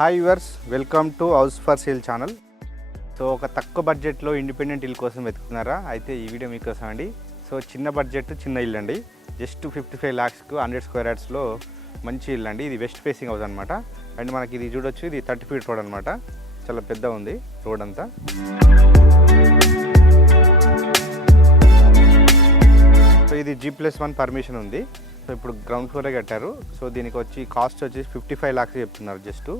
Hi viewers, welcome to house for sale channel. So ఒక తక్కువ బడ్జెట్లో ఇండిపెండెంట్ ఇల్లు కోసం వెతుకుతున్నారా? అయితే ఈ వీడియో మీకోసం అండి. సో చిన్న బడ్జెట్ చిన్న ఇల్లు అండి, జస్ట్ 55 lakhsకు 100 square yardsలో మంచి ఇల్లు అండి. ఇది వెస్ట్ ఫేసింగ్ హౌస్ అనమాట. అండ్ మనకి ఇది చూడొచ్చు, ఇది 30 feet రోడ్ అనమాట. చాలా పెద్ద ఉంది రోడ్ అంతా. సో ఇది G+1 పర్మిషన్ ఉంది. సో ఇప్పుడు గ్రౌండ్ ఫ్లోరే కట్టారు. సో దీనికి వచ్చి కాస్ట్ వచ్చేసి 55 lakhs చెప్తున్నారు జస్ట్.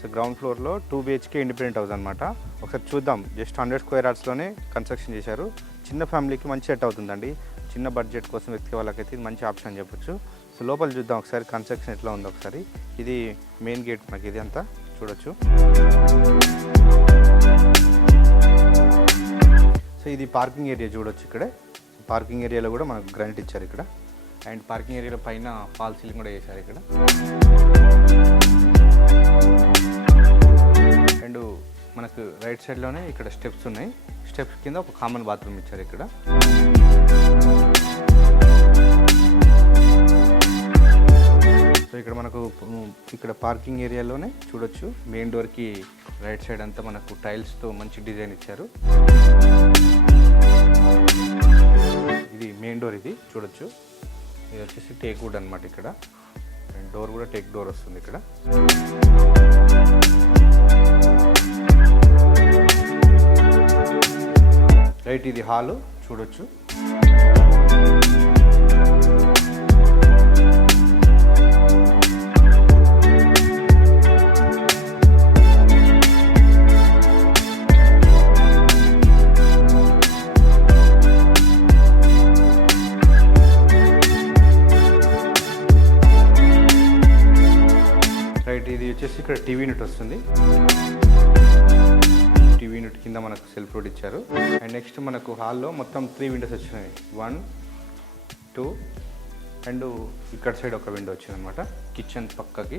సో గ్రౌండ్ ఫ్లోర్లో 2 BHK ఇండిపెండెంట్ హౌస్ అనమాట. ఒకసారి చూద్దాం. జస్ట్ 100 square yardsలోనే కన్స్ట్రక్షన్ చేశారు. చిన్న ఫ్యామిలీకి మంచి సెట్ అవుతుందండి. చిన్న బడ్జెట్ కోసం వెతికే వాళ్ళకైతే ఇది మంచి ఆప్షన్ అని చెప్పొచ్చు. సో లోపల చూద్దాం ఒకసారి కన్స్ట్రక్షన్ ఎట్లా ఉందో ఒకసారి. ఇది మెయిన్ గేట్, మనకి ఇది అంతా చూడొచ్చు. సో ఇది పార్కింగ్ ఏరియా చూడొచ్చు. ఇక్కడే పార్కింగ్ ఏరియాలో కూడా మనకు గ్రానైట్ ఇచ్చారు ఇక్కడ. అండ్ పార్కింగ్ ఏరియాలో పైన ఫాల్ సీలింగ్ కూడా చేశారు ఇక్కడ. అండ్ మనకు రైట్ సైడ్లోనే ఇక్కడ స్టెప్స్ ఉన్నాయి. స్టెప్స్ కింద ఒక కామన్ బాత్రూమ్ ఇచ్చారు ఇక్కడ. సో ఇక్కడ మనకు ఇక్కడ పార్కింగ్ ఏరియాలోనే చూడొచ్చు, మెయిన్ డోర్కి రైట్ సైడ్ అంతా మనకు టైల్స్తో మంచి డిజైన్ ఇచ్చారు. ఇది మెయిన్ డోర్, ఇది చూడొచ్చు. ఇది వచ్చేసి టేక్ వుడ్ అనమాట ఇక్కడ. అండ్ డోర్ కూడా టేక్ డోర్ వస్తుంది ఇక్కడ. రైట్, ఇది హాలు చూడొచ్చు. రైట్, ఇది వచ్చేసి ఇక్కడ టీవీ యూనిట్ వస్తుంది. టీవీ యూనిట్ కింద మనకు సెల్ఫ్ రోడ్ ఇచ్చారు. అండ్ నెక్స్ట్ మనకు హాల్లో మొత్తం 3 windows వచ్చినాయి. 1, 2 అండ్ ఇక్కడ సైడ్ ఒక విండో వచ్చింది అనమాట కిచెన్ పక్కకి.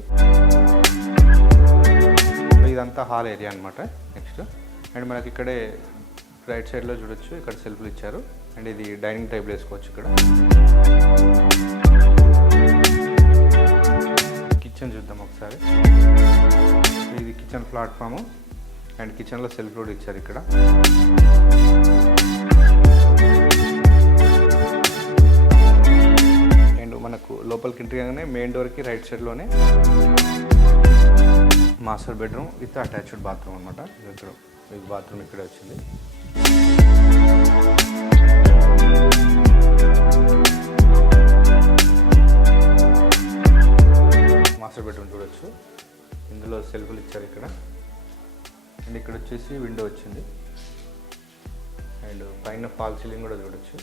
ఇదంతా హాల్ ఏరియా అనమాట. నెక్స్ట్ అండ్ మనకి ఇక్కడే రైట్ సైడ్లో చూడొచ్చు, ఇక్కడ సెల్ఫ్లు ఇచ్చారు. అండ్ ఇది డైనింగ్ టేబుల్ వేసుకోవచ్చు ఇక్కడ. కిచెన్ చూద్దాం ఒకసారి. ఇది కిచెన్ ప్లాట్ఫాము. అండ్ కిచెన్లో సెల్ఫ్ రోడ్ ఇచ్చారు ఇక్కడ. అండ్ మనకు లోపలికి ఎంట్రీ కాగానే మెయిన్ డోర్కి రైట్ సైడ్లోనే master bedroom with attached bathroom అనమాట. ఇక్కడ ఈ బాత్రూమ్ ఇక్కడే వచ్చింది. మాస్టర్ బెడ్రూమ్ చూడొచ్చు. ఇందులో సెల్ఫ్లు ఇచ్చారు ఇక్కడ. అండ్ ఇక్కడ వచ్చేసి విండో వచ్చింది. అండ్ పైన ఫాల్ సీలింగ్ కూడా చూడొచ్చు.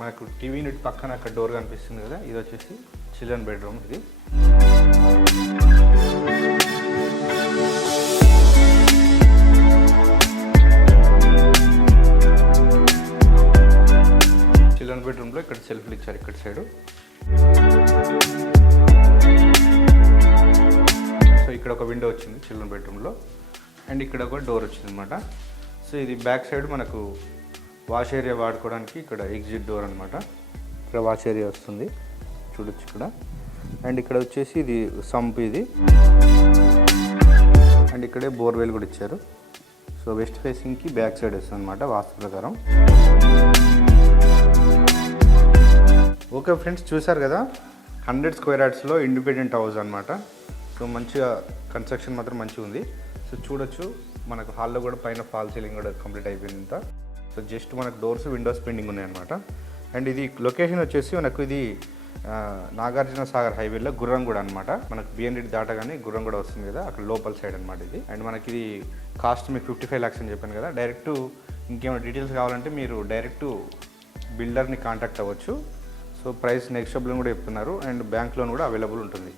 మనకు టీవీ యూనిట్ పక్కన అక్కడ డోర్ కనిపిస్తుంది కదా, ఇది వచ్చేసి చిల్డ్రన్ బెడ్రూమ్. ఇది చిల్డ్రన్ బెడ్రూమ్లో ఇక్కడ సెల్ఫ్లు ఇచ్చారు ఇక్కడ సైడు. సో ఇక్కడ ఒక విండో వచ్చింది చిల్డ్రన్ బెడ్రూమ్లో. అండ్ ఇక్కడ ఒక డోర్ వచ్చింది అనమాట. సో ఇది బ్యాక్ సైడ్ మనకు వాష్ ఏరియా వాడుకోవడానికి ఇక్కడ ఎగ్జిట్ డోర్ అనమాట. ఇక్కడ వాష్ ఏరియా వస్తుంది చూడొచ్చు ఇక్కడ. అండ్ ఇక్కడ వచ్చేసి ఇది సంప్ ఇది. అండ్ ఇక్కడే బోర్వెల్ కూడా ఇచ్చారు. సో వెస్ట్ ఫేసింగ్కి బ్యాక్ సైడ్ వస్తుంది అనమాట వాస్తు ప్రకారం. ఓకే ఫ్రెండ్స్, చూసారు కదా 100 square yardsలో ఇండిపెండెంట్ హౌస్ అనమాట. సో మంచిగా కన్స్ట్రక్షన్ మాత్రం మంచిగా ఉంది. సో చూడొచ్చు, మనకు హాల్లో కూడా పైన ఫాల్ సీలింగ్ కూడా కంప్లీట్ అయిపోయింది. సో జస్ట్ మనకు డోర్స్ విండోస్ పెండింగ్ ఉన్నాయన్నమాట. అండ్ ఇది లొకేషన్ వచ్చేసి మనకు ఇది నాగార్జున సాగర్ హైవేలో గుర్రంగూడ అనమాట. మనకు బిఎన్ రెడ్డి దాటగానే గుర్రంగూడ వస్తుంది కదా, అక్కడ లోపల సైడ్ అనమాట ఇది. అండ్ మనకి ఇది కాస్ట్ మీకు 55 lakhs అని చెప్పాను కదా. డైరెక్ట్ ఇంకేమైనా డీటెయిల్స్ కావాలంటే మీరు డైరెక్ట్ బిల్డర్ని కాంటాక్ట్ అవ్వచ్చు. సో ప్రైస్ నెగోషియబుల్ కూడా చెప్తున్నారు. అండ్ బ్యాంక్ లోన్ కూడా అవైలబుల్ ఉంటుంది.